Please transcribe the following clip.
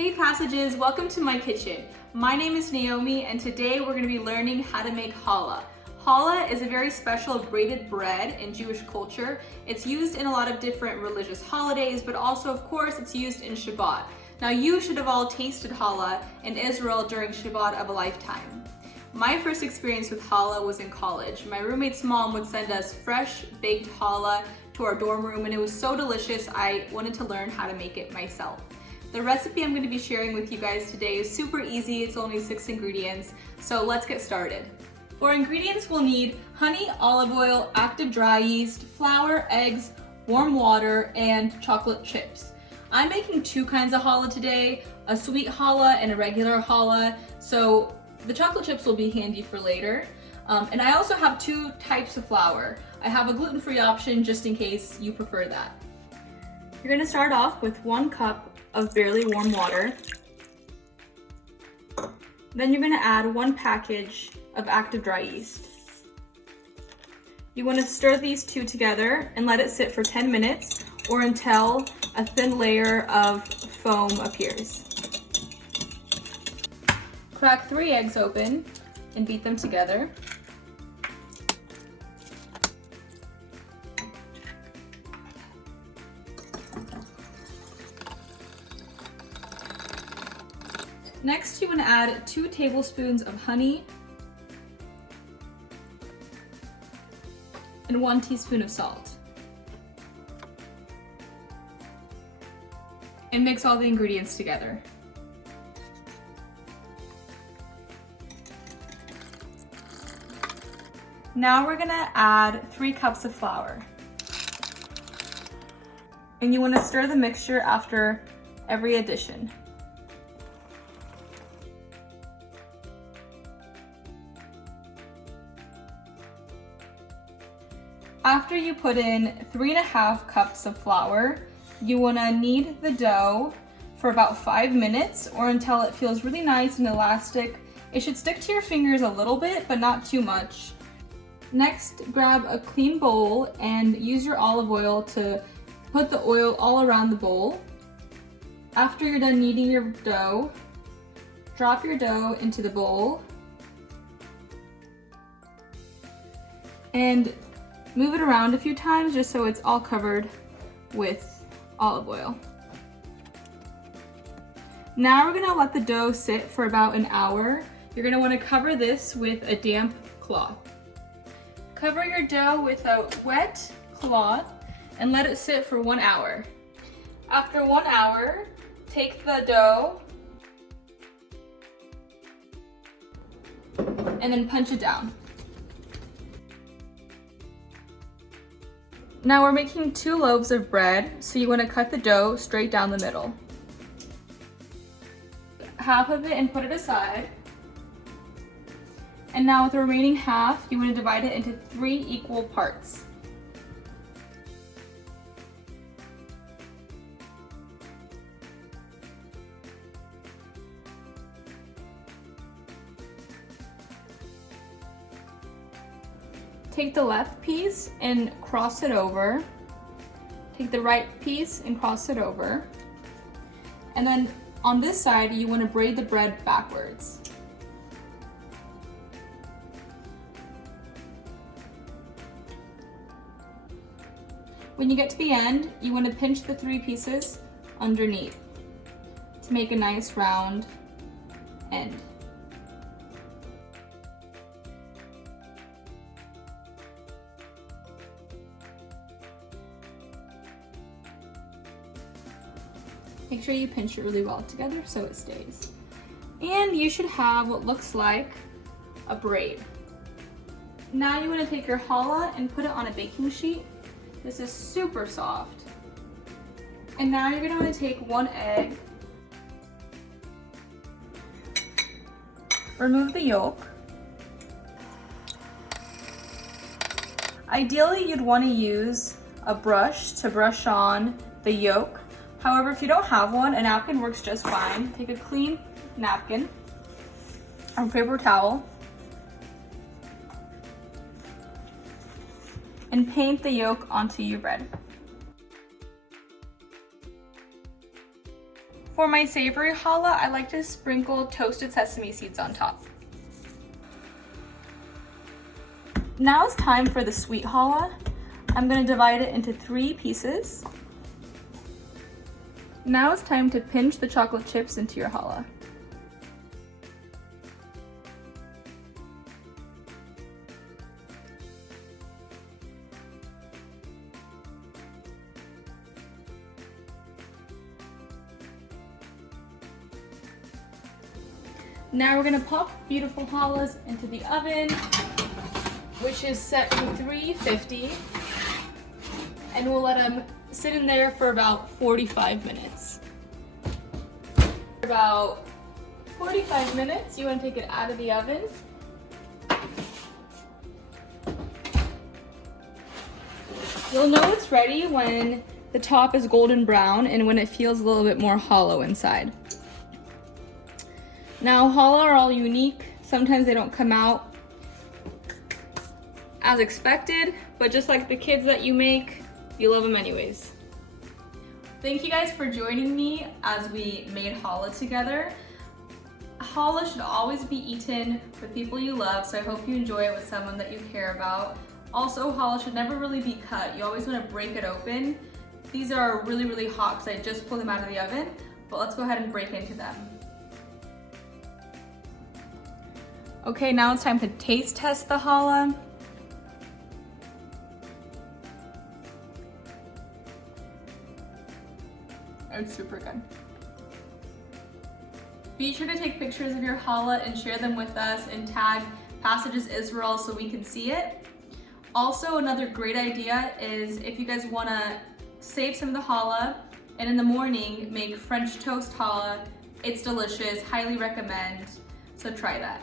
Hey Passages, welcome to my kitchen. My name is Naomi and today we're going to be learning how to make challah. Challah is a very special braided bread in Jewish culture. It's used in a lot of different religious holidays, but also of course it's used in Shabbat. Now you should have all tasted challah in Israel during Shabbat of a lifetime. My first experience with challah was in college. My roommate's mom would send us fresh baked challah to our dorm room and it was so delicious I wanted to learn how to make it myself. The recipe I'm going to be sharing with you guys today is super easy. It's only 6 ingredients, so let's get started. For ingredients, we'll need honey, olive oil, active dry yeast, flour, eggs, warm water, and chocolate chips. I'm making 2 kinds of challah today, a sweet challah and a regular challah, so the chocolate chips will be handy for later. And I also have 2 types of flour. I have a gluten-free option just in case you prefer that. You're going to start off with 1 cup of barely warm water. Then you're going to add 1 package of active dry yeast. You want to stir these 2 together and let it sit for 10 minutes or until a thin layer of foam appears. Crack 3 eggs open and beat them together. Next, you want to add 2 tablespoons of honey and 1 teaspoon of salt. And mix all the ingredients together. Now we're going to add 3 cups of flour. And you want to stir the mixture after every addition. After you put in 3.5 cups of flour, you want to knead the dough for about 5 minutes or until it feels really nice and elastic. It should stick to your fingers a little bit, but not too much. Next, grab a clean bowl and use your olive oil to put the oil all around the bowl. After you're done kneading your dough, drop your dough into the bowl and move it around a few times just so it's all covered with olive oil. Now we're gonna let the dough sit for about an hour. You're gonna wanna cover this with a damp cloth. Cover your dough with a wet cloth and let it sit for 1 hour. After 1 hour, take the dough and then punch it down. Now we're making 2 loaves of bread, so you want to cut the dough straight down the middle. Half of it and put it aside. And now with the remaining half, you want to divide it into 3 equal parts. Take the left piece and cross it over. Take the right piece and cross it over. And then on this side, you want to braid the bread backwards. When you get to the end, you want to pinch the 3 pieces underneath to make a nice round end. Make sure you pinch it really well together so it stays. And you should have what looks like a braid. Now you want to take your challah and put it on a baking sheet. This is super soft. And now you're going to want to take 1 egg, remove the yolk. Ideally, you'd want to use a brush to brush on the yolk. However, if you don't have one, a napkin works just fine. Take a clean napkin or paper towel and paint the yolk onto your bread. For my savory challah, I like to sprinkle toasted sesame seeds on top. Now it's time for the sweet challah. I'm going to divide it into 3 pieces. Now it's time to pinch the chocolate chips into your challah. Now we're gonna pop beautiful challahs into the oven, which is set to 350, and we'll let them sit in there for about 45 minutes. For about 45 minutes, you want to take it out of the oven. You'll know it's ready when the top is golden brown and when it feels a little bit more hollow inside. Now, challah are all unique. Sometimes they don't come out as expected, but just like the kids that you make, you love them anyways. Thank you guys for joining me as we made challah together. Challah should always be eaten with people you love, so I hope you enjoy it with someone that you care about. Also, challah should never really be cut. You always want to break it open. These are really, really hot because I just pulled them out of the oven, but let's go ahead and break into them. Okay, now it's time to taste test the challah. It's super good. Be sure to take pictures of your challah and share them with us and tag Passages Israel so we can see it. Also, another great idea is if you guys want to save some of the challah and in the morning make French toast challah. It's delicious, highly recommend, so try that.